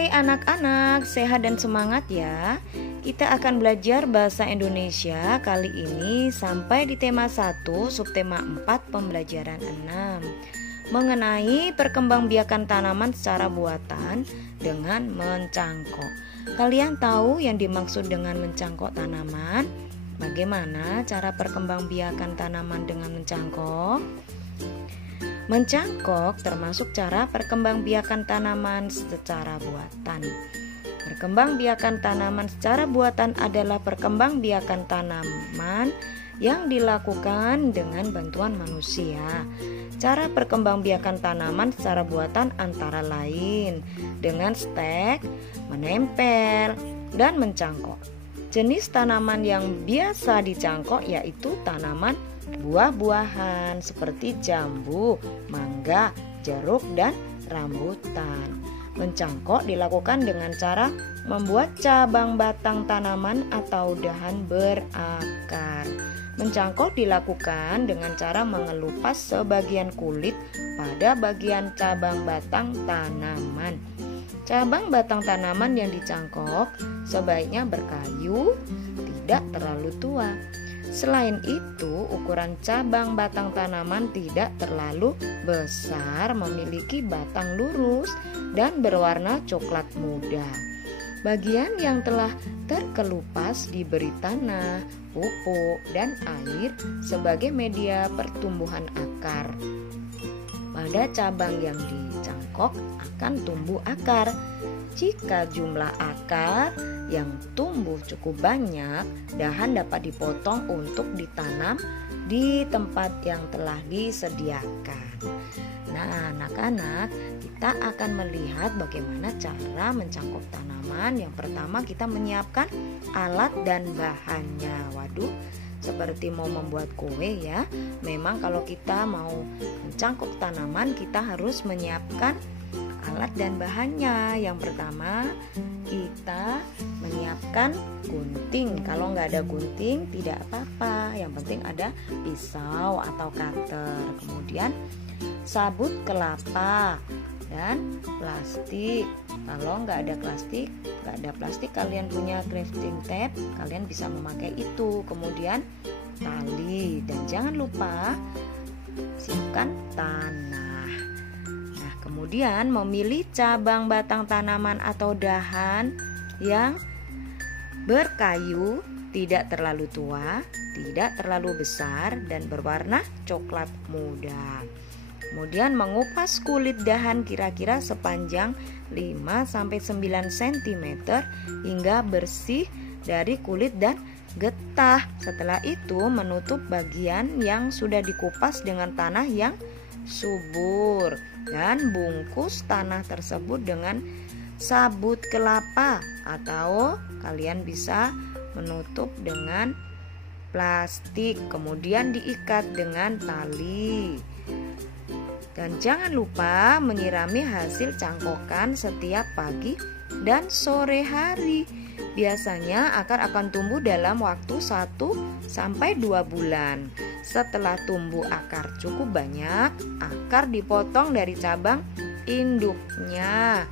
Hai anak-anak, sehat dan semangat ya. Kita akan belajar bahasa Indonesia kali ini sampai di tema 1, subtema 4, pembelajaran 6, mengenai perkembangbiakan tanaman secara buatan dengan mencangkok. Kalian tahu yang dimaksud dengan mencangkok tanaman? Bagaimana cara perkembangbiakan tanaman dengan mencangkok? Mencangkok termasuk cara perkembangbiakan tanaman secara buatan. Perkembangbiakan tanaman secara buatan adalah perkembangbiakan tanaman yang dilakukan dengan bantuan manusia. Cara perkembangbiakan tanaman secara buatan antara lain dengan stek, menempel, dan mencangkok. Jenis tanaman yang biasa dicangkok yaitu tanaman buah-buahan seperti jambu, mangga, jeruk, dan rambutan. Mencangkok dilakukan dengan cara membuat cabang batang tanaman atau dahan berakar. Mencangkok dilakukan dengan cara mengelupas sebagian kulit pada bagian cabang batang tanaman. Cabang batang tanaman yang dicangkok sebaiknya berkayu, tidak terlalu tua. Selain itu, ukuran cabang batang tanaman tidak terlalu besar, memiliki batang lurus dan berwarna coklat muda. Bagian yang telah terkelupas diberi tanah, pupuk, dan air sebagai media pertumbuhan akar. Pada cabang yang dicangkok akan tumbuh akar. Jika jumlah akar yang tumbuh cukup banyak, dahan dapat dipotong untuk ditanam di tempat yang telah disediakan. Nah, anak-anak, kita akan melihat bagaimana cara mencangkok tanaman. Yang pertama, kita menyiapkan alat dan bahannya. Waduh, seperti mau membuat kue ya. Memang kalau kita mau mencangkok tanaman, kita harus menyiapkan alat dan bahannya. Yang pertama, kita menyiapkan gunting. Kalau nggak ada gunting tidak apa-apa, yang penting ada pisau atau cutter. Kemudian sabut kelapa dan plastik. Kalau nggak ada plastik, kalian punya crafting tape, kalian bisa memakai itu. Kemudian tali, dan jangan lupa siapkan tanah. Kemudian memilih cabang batang tanaman atau dahan yang berkayu, tidak terlalu tua, tidak terlalu besar, dan berwarna coklat muda. Kemudian mengupas kulit dahan kira-kira sepanjang 5-9 cm hingga bersih dari kulit dan getah. Setelah itu menutup bagian yang sudah dikupas dengan tanah yang subur dan bungkus tanah tersebut dengan sabut kelapa, atau kalian bisa menutup dengan plastik, kemudian diikat dengan tali. Dan jangan lupa menyirami hasil cangkokan setiap pagi dan sore hari. Biasanya akar akan tumbuh dalam waktu 1-2 bulan. Setelah tumbuh akar cukup banyak, akar dipotong dari cabang induknya.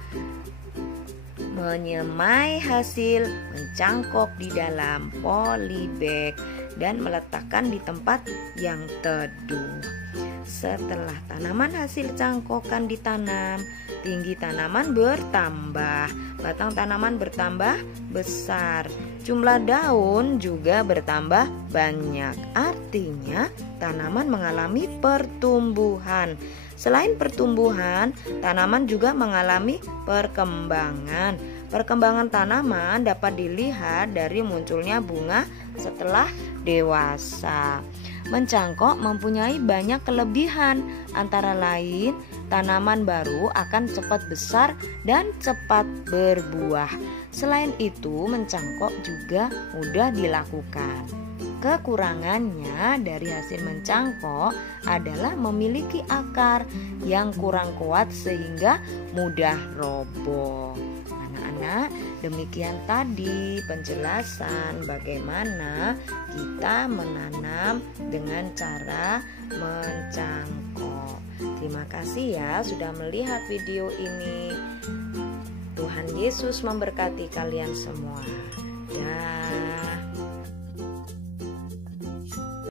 Menyemai hasil mencangkok di dalam polybag dan meletakkan di tempat yang teduh. Setelah tanaman hasil cangkokan ditanam, tinggi tanaman bertambah, batang tanaman bertambah besar, jumlah daun juga bertambah banyak. Artinya tanaman mengalami pertumbuhan. Selain pertumbuhan, tanaman juga mengalami perkembangan. Perkembangan tanaman dapat dilihat dari munculnya bunga setelah dewasa. Mencangkok mempunyai banyak kelebihan, antara lain tanaman baru akan cepat besar dan cepat berbuah. Selain itu, mencangkok juga mudah dilakukan. Kekurangannya dari hasil mencangkok adalah memiliki akar yang kurang kuat sehingga mudah roboh. Anak-anak, demikian tadi penjelasan bagaimana kita menanam dengan cara mencangkok. Terima kasih ya sudah melihat video ini. Tuhan Yesus memberkati kalian semua. Dah.